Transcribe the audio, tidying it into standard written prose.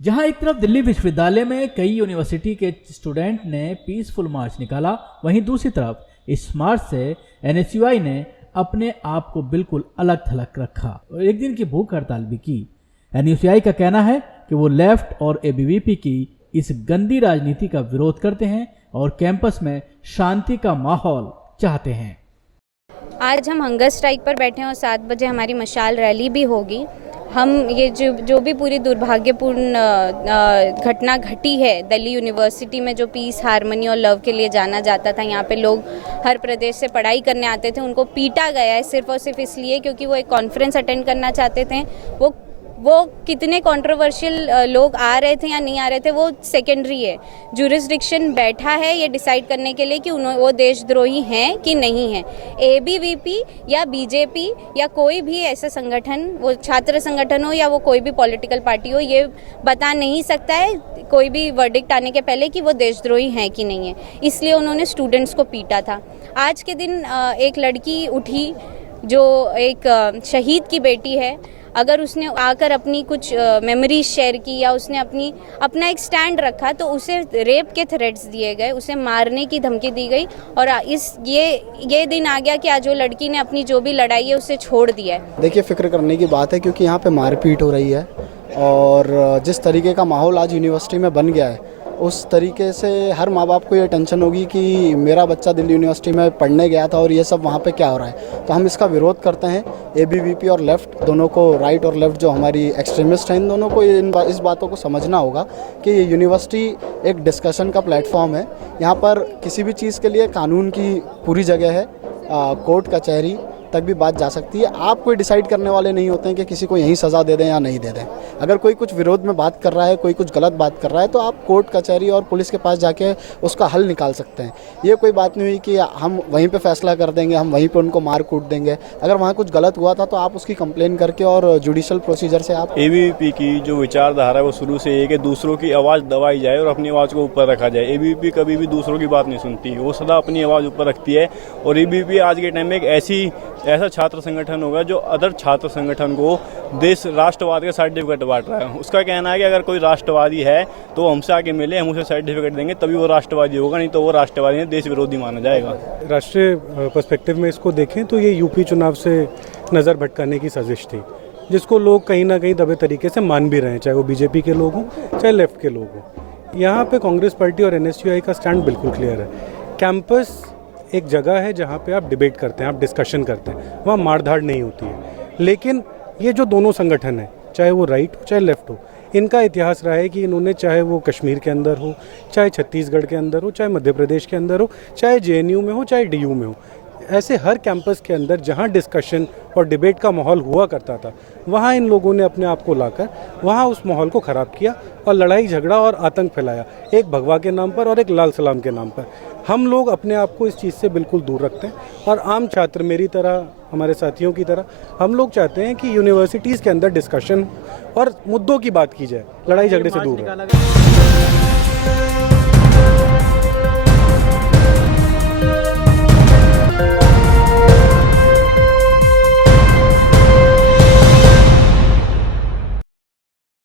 जहां एक तरफ दिल्ली विश्वविद्यालय में कई यूनिवर्सिटी के स्टूडेंट ने पीसफुल मार्च निकाला, वहीं दूसरी तरफ इस मार्च से एनएसयूआई ने अपने आप को बिल्कुल अलग थलग रखा और एक दिन की भूख हड़ताल भी की। एनएसयूआई का कहना है कि वो लेफ्ट और एबीवीपी की इस गंदी राजनीति का विरोध करते हैं और कैंपस में शांति का माहौल चाहते हैं। आज हम हंगर स्ट्राइक पर बैठे हैं और 7 बजे हमारी मशाल रैली भी होगी। हम ये जो भी पूरी दुर्भाग्यपूर्ण घटना घटी है दिल्ली यूनिवर्सिटी में, जो पीस, हारमनी और लव के लिए जाना जाता था, यहाँ पे लोग हर प्रदेश से पढ़ाई करने आते थे, उनको पीटा गया है सिर्फ और सिर्फ इसलिए क्योंकि वो एक कॉन्फ्रेंस अटेंड करना चाहते थे। वो कितने कंट्रोवर्शियल लोग आ रहे थे या नहीं आ रहे थे वो सेकेंडरी है। जुरिस्डिक्शन बैठा है ये डिसाइड करने के लिए कि वो देशद्रोही हैं कि नहीं हैं। एबीवीपी या बीजेपी या कोई भी ऐसा संगठन, वो छात्र संगठन हो या वो कोई भी पॉलिटिकल पार्टी हो, ये बता नहीं सकता है कोई भी वर्डिक्ट आने के पहले कि वो देशद्रोही हैं कि नहीं है। इसलिए उन्होंने स्टूडेंट्स को पीटा था। आज के दिन एक लड़की उठी जो एक शहीद की बेटी है, अगर उसने आकर अपनी कुछ मेमोरीज शेयर की या उसने अपना एक स्टैंड रखा तो उसे रेप के थ्रेट्स दिए गए, उसे मारने की धमकी दी गई। और ये दिन आ गया कि आज वो लड़की ने अपनी जो भी लड़ाई है उसे छोड़ दिया है। देखिए, फिक्र करने की बात है क्योंकि यहाँ पे मारपीट हो रही है और जिस तरीके का माहौल आज यूनिवर्सिटी में बन गया है उस तरीके से हर माँ बाप को ये टेंशन होगी कि मेरा बच्चा दिल्ली यूनिवर्सिटी में पढ़ने गया था और ये सब वहाँ पे क्या हो रहा है। तो हम इसका विरोध करते हैं। एबीवीपी और लेफ़्ट दोनों को, राइट और लेफ़्ट जो हमारी एक्सट्रीमिस्ट हैं, इन दोनों को इस बातों को समझना होगा कि यूनिवर्सिटी एक डिस्कशन का प्लेटफॉर्म है। यहाँ पर किसी भी चीज़ के लिए कानून की पूरी जगह है, कोर्ट कचहरी तक भी बात जा सकती है। आप कोई डिसाइड करने वाले नहीं होते हैं कि किसी को यहीं सज़ा दे दें या नहीं दे दें। अगर कोई कुछ विरोध में बात कर रहा है, कोई कुछ गलत बात कर रहा है, तो आप कोर्ट कचहरी और पुलिस के पास जाके उसका हल निकाल सकते हैं। ये कोई बात नहीं हुई कि हम वहीं पे फैसला कर देंगे, हम वहीं पे उनको मार कूट देंगे। अगर वहाँ कुछ गलत हुआ था तो आप उसकी कंप्लेन करके और जुडिशल प्रोसीजर से आप। एबीवीपी की जो विचारधारा है वो शुरू से ये कि दूसरों की आवाज़ दबाई जाए और अपनी आवाज़ को ऊपर रखा जाए। एबीवीपी कभी भी दूसरों की बात नहीं सुनती, वो सदा अपनी आवाज़ ऊपर रखती है। और एबीवीपी आज के टाइम में एक ऐसा छात्र संगठन होगा जो अदर छात्र संगठन को देश राष्ट्रवाद का सर्टिफिकेट बांट रहा है। उसका कहना है कि अगर कोई राष्ट्रवादी है तो हमसे आके मिले, हम उसे सर्टिफिकेट देंगे तभी वो राष्ट्रवादी होगा, नहीं तो वो राष्ट्रवादी है, देश विरोधी माना जाएगा। राष्ट्रीय पर्सपेक्टिव में इसको देखें तो ये यूपी चुनाव से नज़र भटकाने की साजिश थी, जिसको लोग कहीं ना कहीं दबे तरीके से मान भी रहे हैं, चाहे वो बीजेपी के लोग हों चाहे लेफ्ट के लोग हों। यहाँ पे कांग्रेस पार्टी और एनएसयूआई का स्टैंड बिल्कुल क्लियर है। कैंपस एक जगह है जहाँ पे आप डिबेट करते हैं, आप डिस्कशन करते हैं, वहाँ मारधाड़ नहीं होती है। लेकिन ये जो दोनों संगठन हैं, चाहे वो राइट हो चाहे लेफ्ट हो, इनका इतिहास रहा है कि इन्होंने, चाहे वो कश्मीर के अंदर हो, चाहे छत्तीसगढ़ के अंदर हो, चाहे मध्य प्रदेश के अंदर हो, चाहे जेएनयू में हो, चाहे डीयू में हो, ऐसे हर कैंपस के अंदर जहाँ डिस्कशन और डिबेट का माहौल हुआ करता था, वहाँ इन लोगों ने अपने आप को लाकर वहाँ उस माहौल को ख़राब किया और लड़ाई झगड़ा और आतंक फैलाया, एक भगवा के नाम पर और एक लाल सलाम के नाम पर। हम लोग अपने आप को इस चीज़ से बिल्कुल दूर रखते हैं और आम छात्र, मेरी तरह, हमारे साथियों की तरह, हम लोग चाहते हैं कि यूनिवर्सिटीज़ के अंदर डिस्कशन और मुद्दों की बात की जाए, लड़ाई झगड़े से दूर रहे।